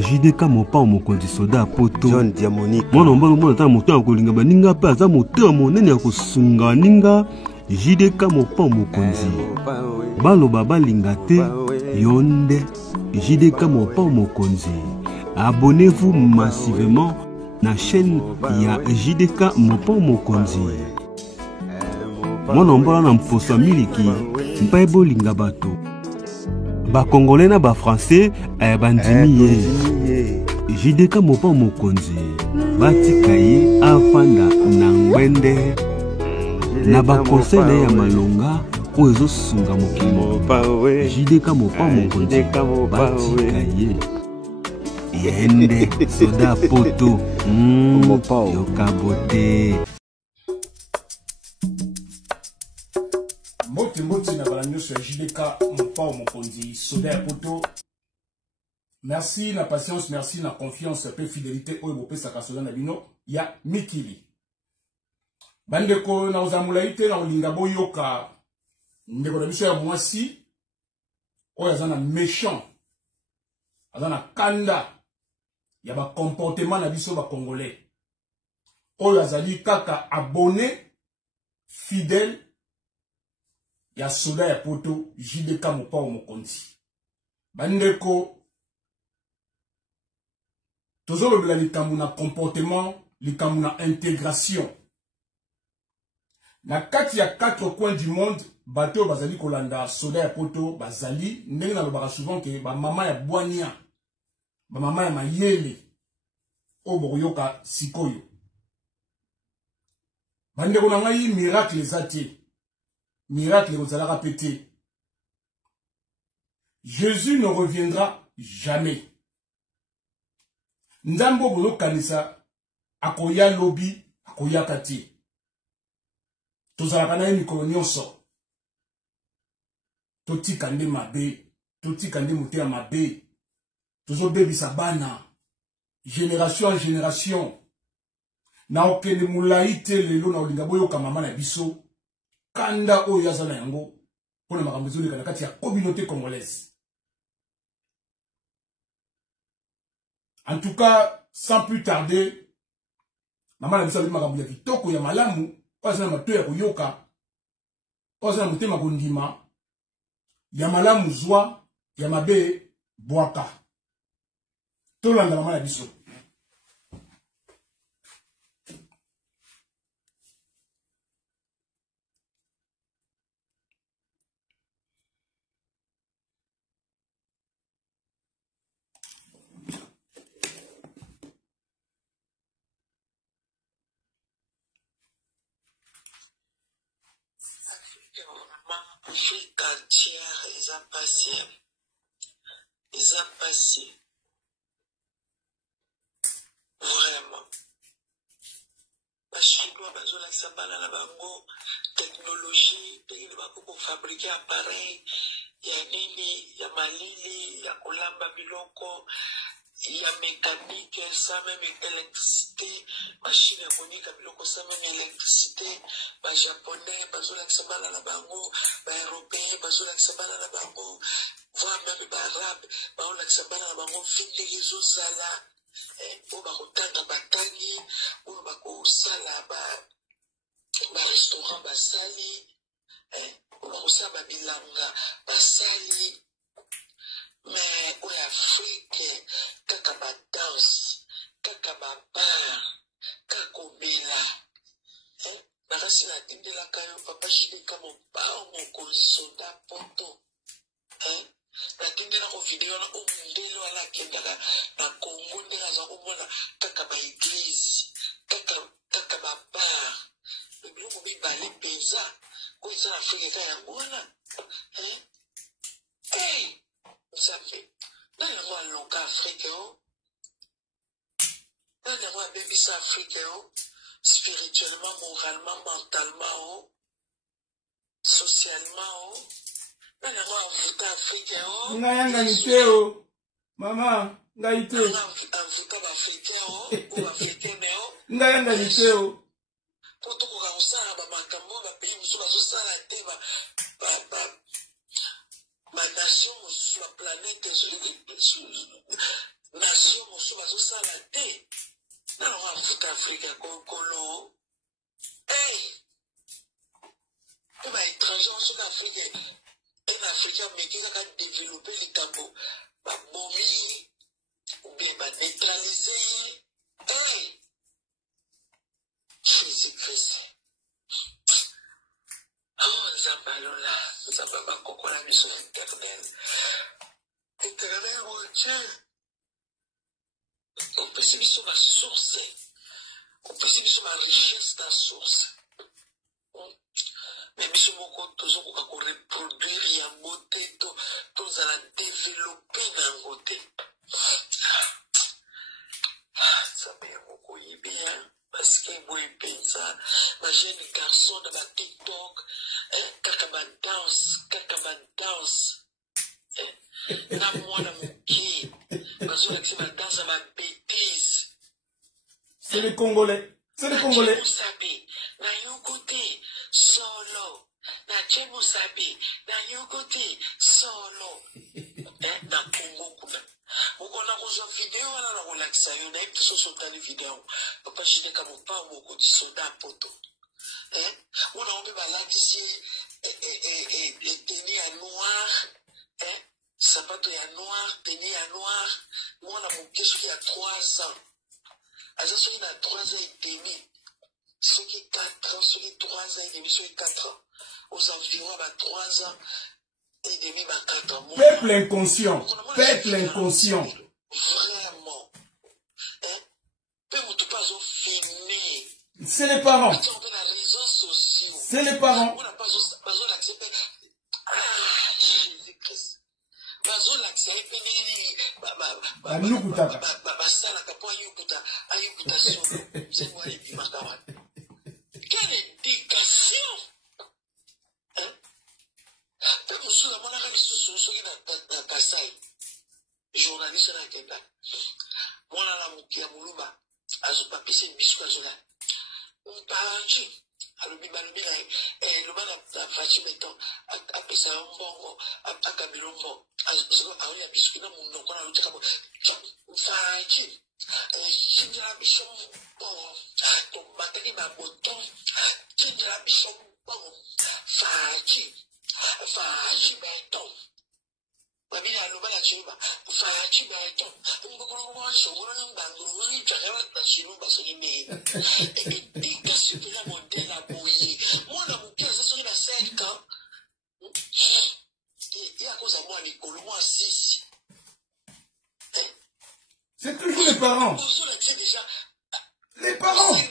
JDK mopa mokonzi soda poto John Diamonique mwana mbalo mwana ta moto akolinga baninga pe aza moto monene ya kosunga ninga JDK mopa mokonzi baloba balinga te yonde JDK mopa mokonzi. Abonnez-vous massivement na chaîne ya JDK mopa mokonzi. Mwana mbalo na mposa miliki mpa bolinga bato ba congolais na ba français bandimi ye JDK mopa mokonzi batika ye afanda na ngwende na ba conseil na ya malonga o ezo sunga mokimo JDK mopa mokonzi batika ye yende soda poto yokabote Moti na balanyo sur JDK mopa mokonzi soda poto. Merci na patience, merci na confiance pe fidélité oyo bopesa ka soda na bino ya mikili. Bandeko na ozamulaite na olinga boyoka ndeko na biso ya mwasi oyo azana méchant azana kanda ya ba comportement na biso ba congolais oyo azali kaka abonné fidèle ya soda ya poto JDK mopa mokonzi. Bandeko tozolobela likambo na comportement likambo na intégration na kati ya 4 coins du monde bato bazali kolanda soda ya poto bazali ndenge na lobaka souvent ke ba mama ya bwania ba mama ya mayele o boyoka sikoyo. Bandeko na ngai miracle ezate miracle kozalaka pété. Jésus ne reviendra jamais. Ndambo bozo kanisa akoya lobi akoya kati. Tozalaka na mikolo nyonso. Totika nde mabe, totika nde mote ya mabe. Tozo bebisa bana génération en génération. Na okende mulai te lelo na olinga boyoka mama na biso. Kanda oyo azana yango pona makambo ezoleka na kati ya communauté congolaise. En tout cas, sans plus tarder, maman na biso ali makambo ya kitoko ya malamu, oza na mato ya koyoka, oza na motema kondima, ya malamu zwa, ya mabe bwaka. Tolanda maman na biso. Afrique entière, ils ont passé. Vraiment. Parce que nous avons la sabana na bango, technologie, pays de bango pour fabriquer appareil, il y a nini, il y a malili, il y a kolamba biloko, il y a mécanique, ça même électricité, machine à conique, biloko, ça même électricité, les japonais, bazola sabana na bango, les européens, bazola sabana na bango, voire même les arabes, bazola sabana na bango, vite les ozala, ou bakotanga batani, ou bakosala ba restaurant basali, ou bakosala bilanga basali. Mais où l'Afrique, kaka ba danse, kaka ba bar, kako bela. Barasi na tinde la kayo, papa JDK mopa mokonzi soda poto. Na tinde na ko video na umundelo ala kendaka na Congo ndela za kumona kaka ba église, kaka ba bar. Le biloko bibali peza, ko isa na Afrique ka ya ngona. Hey! Ça fait. Dans le mois long africain, dans le mois baby africain, spirituellement, moralement, mentalement, socialement, dans le mois africain, Ngayanga niteo, mama, ngaite. Africain africain ou africain Ngayanga niteo. Pour tout le ça, makambo, pays, nous sommes ça la terre, ma nation sur la planète, nation mosusu bazosala te nana mwa afuta afrika kolo mpe baétranger oso na afrika un africain meki kaka développe likambo babomi ou bien baneutralize ye jésus-christ nzambe alola nzambe bakokola biso éternel mon dieu opesi biso basource opesi biso barichesse na source mais biso moko tozokoka koreproduire yango te tozala développe nango te nzambe yango koyebi parce que boye mpenza bajeune garçon na batiktok kaka badanse na mwana moke bazolakisa badanse ya babétise. C'est les Congolais. C'est les Congolais. Na yokote solo. Na Chemusabi. Na yokote solo. Na Congo kuna. Mukona kuzo video wana na relaxa yo na episo sotani video. Papa jine kama pa moko di soda poto. Muna ombe balaki si teni ya noir. Sapato ya noir, teni ya noir. Mwana mokesu ki ya 3 ans. Aza soki na 3 ans et demi. Soki 4 ans, soki 3 ans et demi, soki 4 ans. Aux environs, 3 ans et demi, 4 ans. Peuple inconscient. Peuple inconscient. Vraiment. Peuple pas au fini. C'est les parents. C'est les parents. Jésus-Christ. Quelle éducation! Journaliste na Kenda. Mwana na mukia mulumba. Azupa pese bisou azola. Mparanchi. Alobi balobi na loba na fachi meton. Apesa mbongo. Akabilo mbongo. Azola ya bisou na munoko na lutika mo. Mparanchi. Kinjala bisou mbongo. Tomataki na boton. Kinjala bisou mbongo. Fachi. Fachi meton. Babila aloba la chiba. Fachi meton. Mbokolo shogoro n'bango ni chakara na shirumba sonime. Qu'est-ce que la modèle a bouillé? Moi na mukia ça sur la 5 ans. Et à cause de moi l'école moi 6. C'est toujours les parents. Les parents.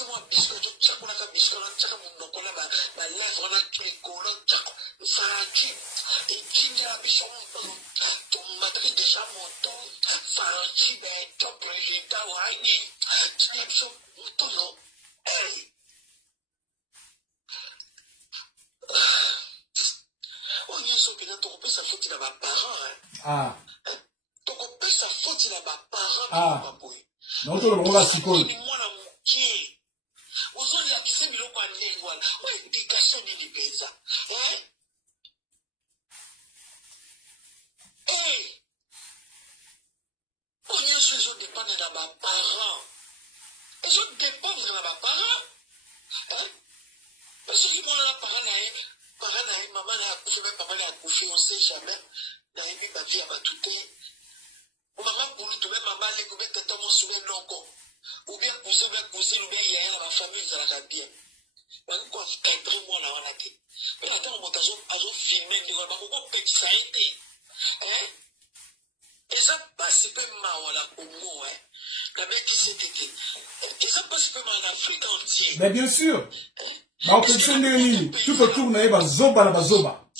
Moi biscuit chakula ka biscuit na chaka munoko na ba lèvre na kikolo chako fachi et kinja bishomo to matri déjà monton fachi ben to président wani tshepso mutono on y so pina to kopesa faute na ba parents to kopesa faute na ba parents ba boy non to lo ba sikolo uzoni akise biloko anengi wana wa éducation nini penza onyonso ezodépendre na baparent ezodépendre na baparent soki mwana na parent na ye mama na ye akufi me papa na ye akufi on sait jamais nayebi bavie ya bato te mama kulutu me mama aleki me tata mosu me noko ou bien cousine ou bien yaya na famille ezalaka bien bangi koencadre mwana wana te me na ntango moto azofilme ndeko bakokopekisa ye te eza mpasi mpe mawa na Congo nabekisi tete eza mpasi mpe mawa na Afrique entier. Mais bien sûr baopekisa ndenge nini tout autour na ye bazoba na bazoba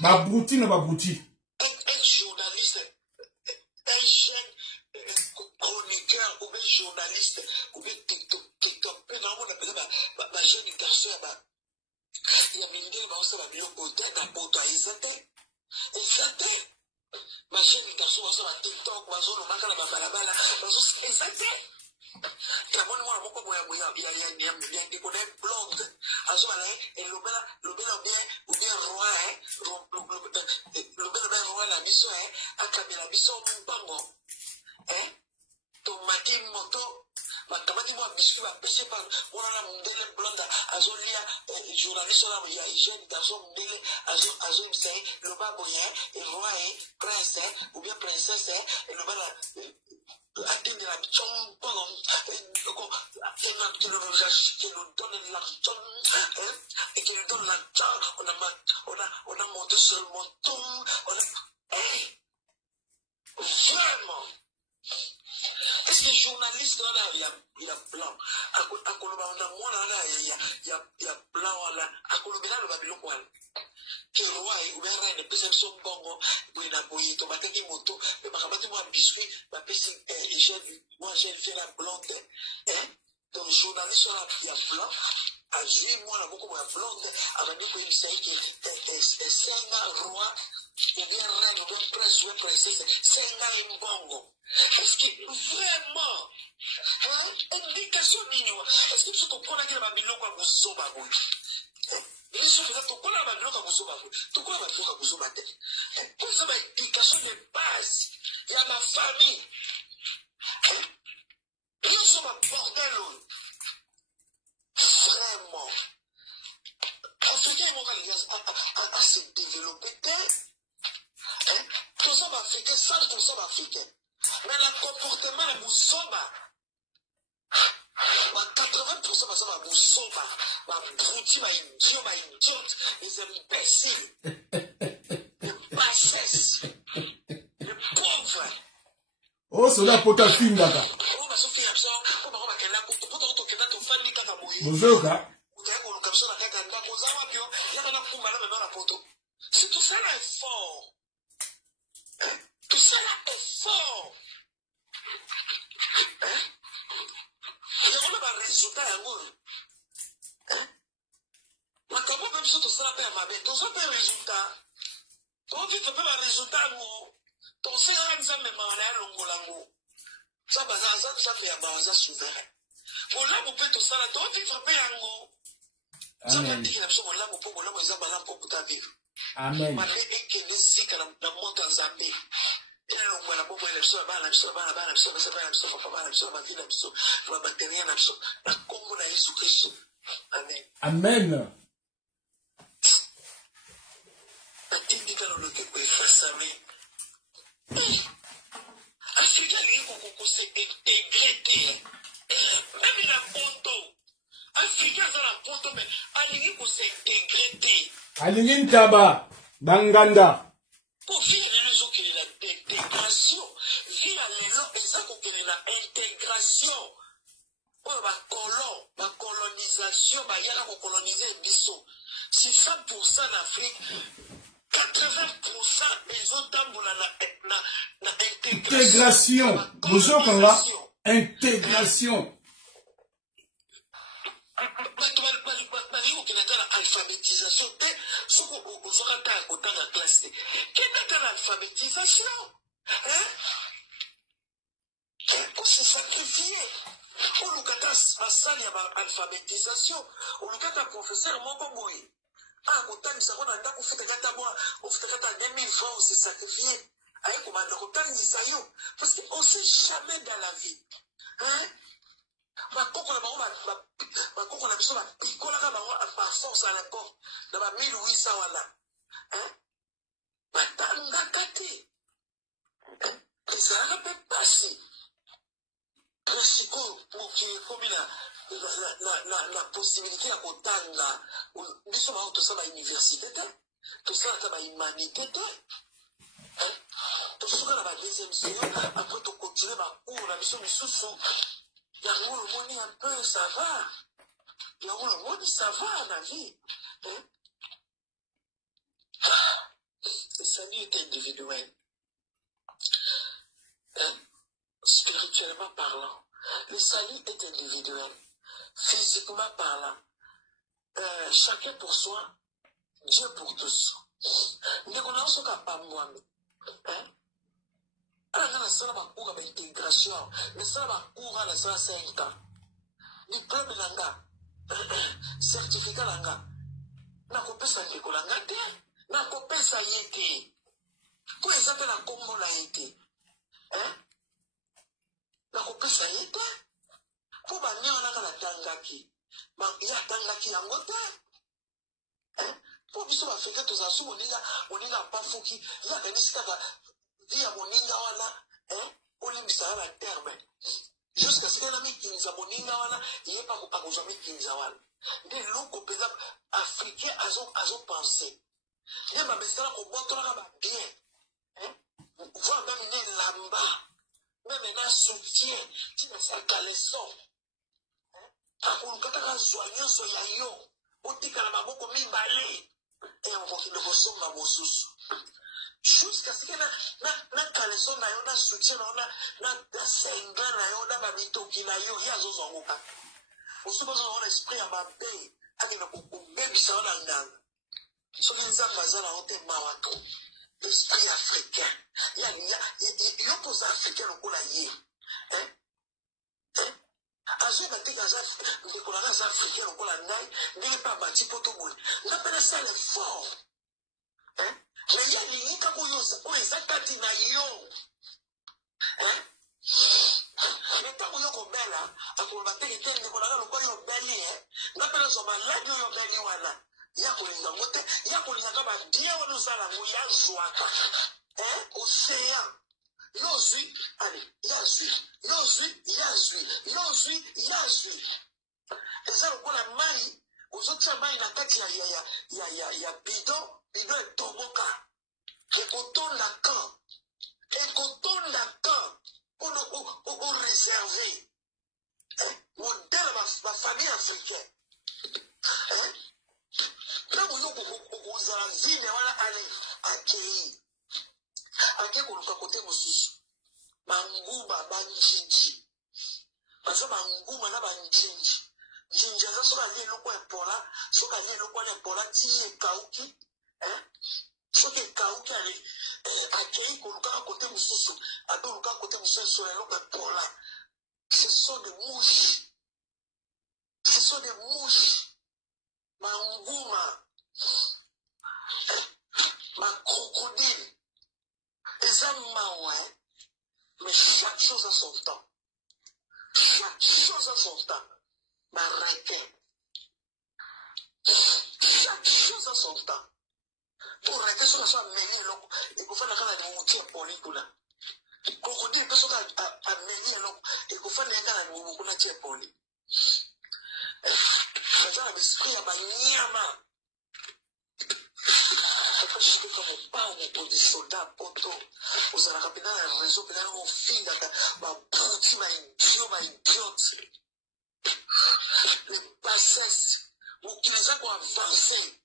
babruti na babruti. Un journaliste, un jeune chroniqueur ou bien journaliste ou bien TikTok pe normalement on appelle ba jeune garçon ya mindele baosala biloko te na poto eza te ba jeune garçon basala TikTok bazolomaka na babalabala eza te kamoni mwana moko boya ya ndeko na blonde azobala elobela bien ou bien roi biso mbango. Tomati moto. Makamati moi biscuit va pêcher par voilà mundele blonde azolia journaliste là il y a jeune garçon mundele azo m'say le baboyen et roi prince ou bien princesse et le bala atteindre la chom pendant qui nous donne l'argent et qui nous donne l'argent on a monté sur le monton vraiment. Est-ce que journaliste là il y a blanc à Koloba on a moins là il y a blanc là à Koloba là le Babylone quoi que roi ou bien reine peut-être son bongo buena boyi tomate qui moto mais makamati moi biscuit ma pesi moi j'ai fait la blonde donc journaliste là il y a blanc à jouer moi là beaucoup moins blonde avant de dire que c'est un roi ou bien reine ou bien prince ou princesse c'est un bongo. Est-ce que vraiment, indication minimum, est-ce que tu comprends que la Babylone a besoin de Babou? Il se fait tout quoi la Babylone a besoin de Babou? Tout quoi la Babylone a besoin de Babou? Pour ça, l'indication de base, il y a ma famille. Ils sont un bordel. Vraiment. Africain, ils vont à se développer. Tout ça va africain, 100% africain. Mais le comportement de Moussoba, 80% de Moussoba, ma brouti, ma idiote, les imbéciles, les bassesses, les pauvres. Oh, c'est la potafine là. C'est tout ça là est fort. Tout ça là est fort. Il y a même un résultat à nous. Mais comment même si tout ça là ma bête, tout ça fait un résultat. Ton vie fait un résultat à nous. Ton séance ça me m'a l'air longo. Ça fait un bazar souverain. Mon là vous peut tout ça là, ton vie fait un nous. Ça veut dire qu'il y a absolument là pour mon là moi ça balance pour ta vie. Amen. Malgré que les ziques dans mon temps Zambie. Et là, on voit la bombe, elle est sur la balle, Amen. Amen. Alingi Ntaba, Banganda. Pour vivre les autres, il y a l'intégration. Vivre les autres, et ça, il y a l'intégration. La colonisation, il y a la coloniser Bissot. C'est 100% l'Afrique. 80% des autres dans l'intégration. Vous avez là, intégration. Alphabétisation, ce qu'on a la classe. Quelle est l'alphabétisation? Pour se sacrifier. Pour le cas de l'alphabétisation, pour le cas d'un professeur, mon bon boy. Ah, quand on a un temps, on fait un 2000 francs, on s'est sacrifié. Parce qu'on ne sait jamais dans la vie. Ma coco na biso ba pikola ka bango par force à la porte dans 1800 wala batanga kati ça peut passer presiko pour qu'il la possibilité à kotanga biso ba to ça ba université to ça ba humanité to ça ba deuxième série après to continuer ba cours na biso misusu. Il y a le monde un peu, ça va. Il y a le monde, ça va, la vie. Le salut est individuel. Spirituellement parlant, le salut est individuel. Physiquement parlant, chacun pour soi, Dieu pour tous. Mais on a ce pas moi. Alors, ça va pour l'intégration, mais ça va pour la 5 ans. Diplôme langa, certificat langa, n'a pas ça l'école langa, n'a pas ça y été. Pour exemple, la Congo l'a été. Na kopesa yete. Po ba ne wana kana tangaki. Ma ya tangaki yango te. Po biso ba feke to za su oninga pafuki. Ya kanisi kaka via moninga wana. Olimbisa la terme. Jusqu'à ce que mi kinza moninga wana yé pas akozwa mi kinza wana. Nde loko peza africain azo penser. Nde ba besala ko botona ba bien. Voir même né lamba. Même un soutien qui ne sert qu'à l'essor. Akuluka zwanyo so yayo. Otika na maboko mibale. Et on va le ressourcer ma bosusu. Jusqu'à ce que na kaleso na yo na soutien na senga na yo na babitoki na yo ya zo zongoka. Osuba zo on esprit ya mabe ani na ko bebi sa na ndanga. So les amazana ont été mawato. L'esprit africain. Il y a pose africain au cours de Azé n'a dit que les africains au cours de n'est pas bâti pour tout le monde. On appelle ça l'effort. Mais il y a des gens qui ont les actes d'inaïon. Mais tant que vous êtes là, à combattre les terres, vous êtes belli. On appelle ça malade, vous êtes belli. Yakulinga mote yakulinga kama dia wanuzala nguya zwaka océan yozui allez yazui eza lokola mai ozotia mai na kati ya bidon etoboka ekotonda kan o réservé modèle ma famille africaine là vous avez vie mais voilà allez accueillir ake koluka côté mosusu manguba banjinji parce que manguba na banjinji njinji aza soka lie loko epola soka lie loko epola ti ekauki soki ekauki ale accueillir koluka côté mosusu adoluka côté mosusu ya loko epola ce sont des mouches Manguma, ma crocodile, les amants, mais chaque chose a son temps. Ma requin, chaque chose a son temps. Pour requin, ça soit mêlé, il faut faire la canne de moutir pour l'icula. Crocodile, personne a mêlé, il faut faire la canne de moutir pour l'icula. L'esprit à Banyama. Après, je suis comme pas pour des soldats, poto. Vous allez rappeler dans le réseau, puis dans mon fils, ma bruti, ma idiote. Les bassesses, vous qui les avez avancé.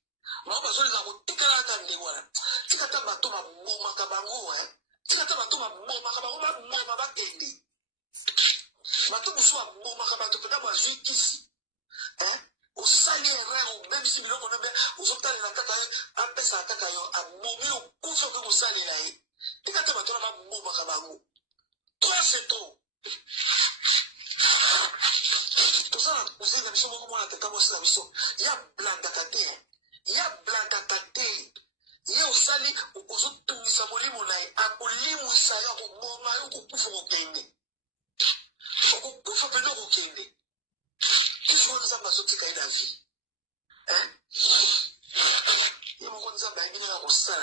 Ma besoin de vous tika la tande voilà. Tika ta bato ma moma kabango, tika ta bato ma moma kabango, ma moma bakende. Bato musu ma moma kabango, peut-être moi je kiss. Au sali erreur même si biloko na be uzotala na kaka apesa kaka yo abomi okufa ko musali na ye ikata batona ba bomba ka bango toi c'est tout tout ça vous avez biso moko mona teka mosi na biso ya blanda kate ya usali uzotumisa molimo na ye akolimu isayo ko bomba yo kukufa ko kende okufa pelo ko kende. Qu'est-ce que nous avons sorti quand il a vu? Il m'a dit ça, il m'a dit ça.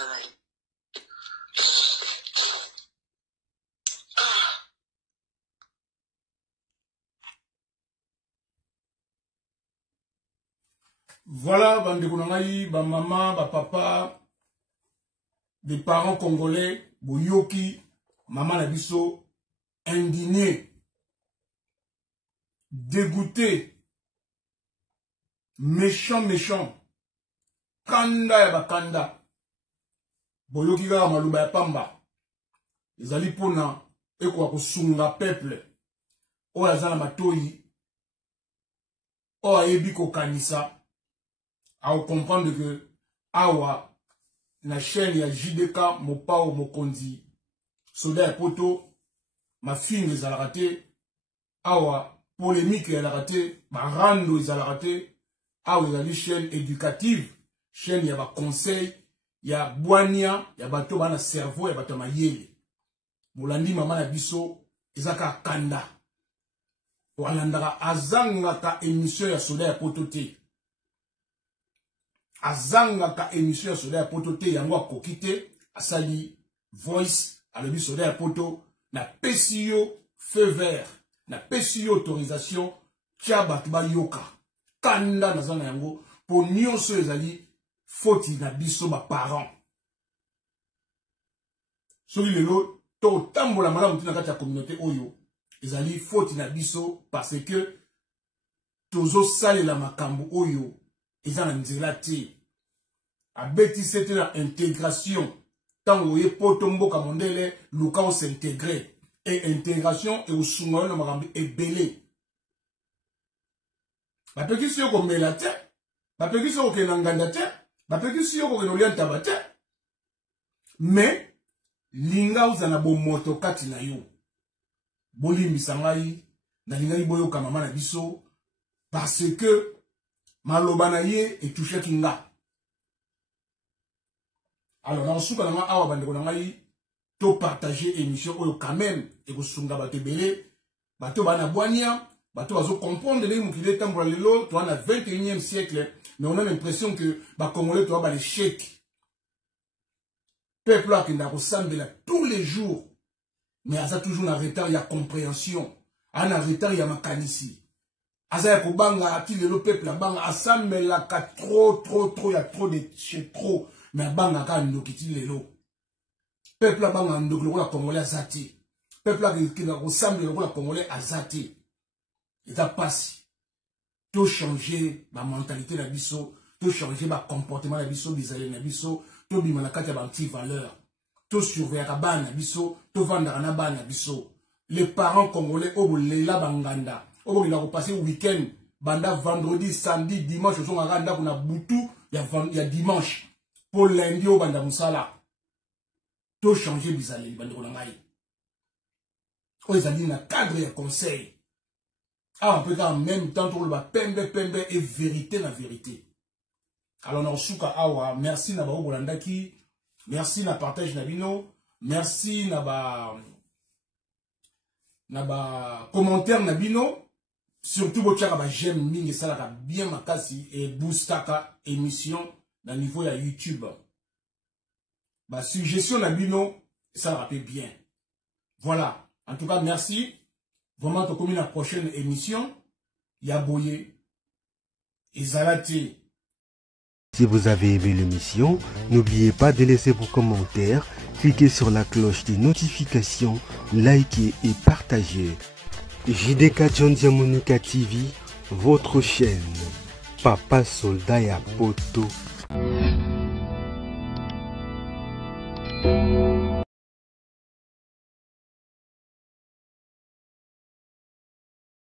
Voilà, bandekunangai, ba maman, ba papa, des parents congolais, boyoki, maman la biso, indigné, dégoûté. Méchant, kanda ya bakanda, boyoki kaka maluba ya pamba, ezali pona eko kosunga peuple, oyo aza na matoi, oyo ayebi kokanisa, ao comprendre que awa na chaîne ya JDK Mopao Mokonzi, soda ya poto, ma fille ezalaka te, awa polémique ezalaka te, barando ezalaka te. Ah oui, il y a une chaîne éducative, chaîne, il y a des conseils, il y a boania, il y a bateau, il y a cerveau, il y a bateau mayele. bolandi mama na biso ezaka kanda olandaka azangaka émission ya soda ya poto te azangaka émission ya soda ya poto te yango akoki te asali voice alobi soda ya poto na pesi yo feu vert na pesi yo autorisation tia bato bayoka kanda nazanga yango po nyonso ezali foti na biso ba parents soki lelo to tambola malamu tina kati ya communauté oyo ezali foti na biso parce que tozo salela makambo oyo eza na nzela te abeti c'était la intégration tango ye poto mboka mondele luka o s'intégrer et intégration et osunga na makambo ebele bapeki siyo komela te bapeki siyo kokena nganda te bapeki siyo kokena olia ntaba te mais linga uzana bomoto kati na yo bolimbisa ngai nalingai boyoka mama na biso parce que maloba na ye etouchaki nga alors na suka na nga awa bandeko na ngai to partager émission oyo quand même ekosunga bato ebele bato bana bwania bato bazo comprendre les mokili tambola lelo to na 21e siècle mais on a l'impression que ba congolais to ba l'échec peuple qui n'a ressemblé tous les jours mais asa toujours na retard ya compréhension ana retard ya makanisi asa ya kobanga ati lelo peuple la banga asambela ka trop ya trop de chez trop mais banga ka ndokiti lelo peuple la banga ndokilo la congolais azati peuple qui n'a ressemblé la congolais azati et ça passe tout changer ma mentalité la biso tout changer ma comportement la biso bizarre la biso tout bima na kati ya ba petit valeur tout surveiller ka bana biso tout vendre na bana biso les parents congolais au lela banganda au il a repassé week-end banda vendredi samedi dimanche sont nganda kuna butu ya dimanche pour lundi au banda musala tout changer bizarre banda ko ngai o ezali na cadre ya conseil ah on peut en même temps tout le pembe et vérité la vérité. Alors on suka awa merci na ba obolandaki merci na partage na bino merci na ba commentaire na bino surtout botiaka ba j'aime mingi salaka bien makasi et boostaka émission na niveau ya YouTube ba suggestion na bino ça rappelle bien voilà en tout cas merci vraiment to comme la prochaine émission Yaboye et Zalati. Si vous avez aimé l'émission, n'oubliez pas de laisser vos commentaires, cliquez sur la cloche des notifications, likez et partagez. JDK John Diamonuka TV, votre chaîne. Papa Soldat ya Poto.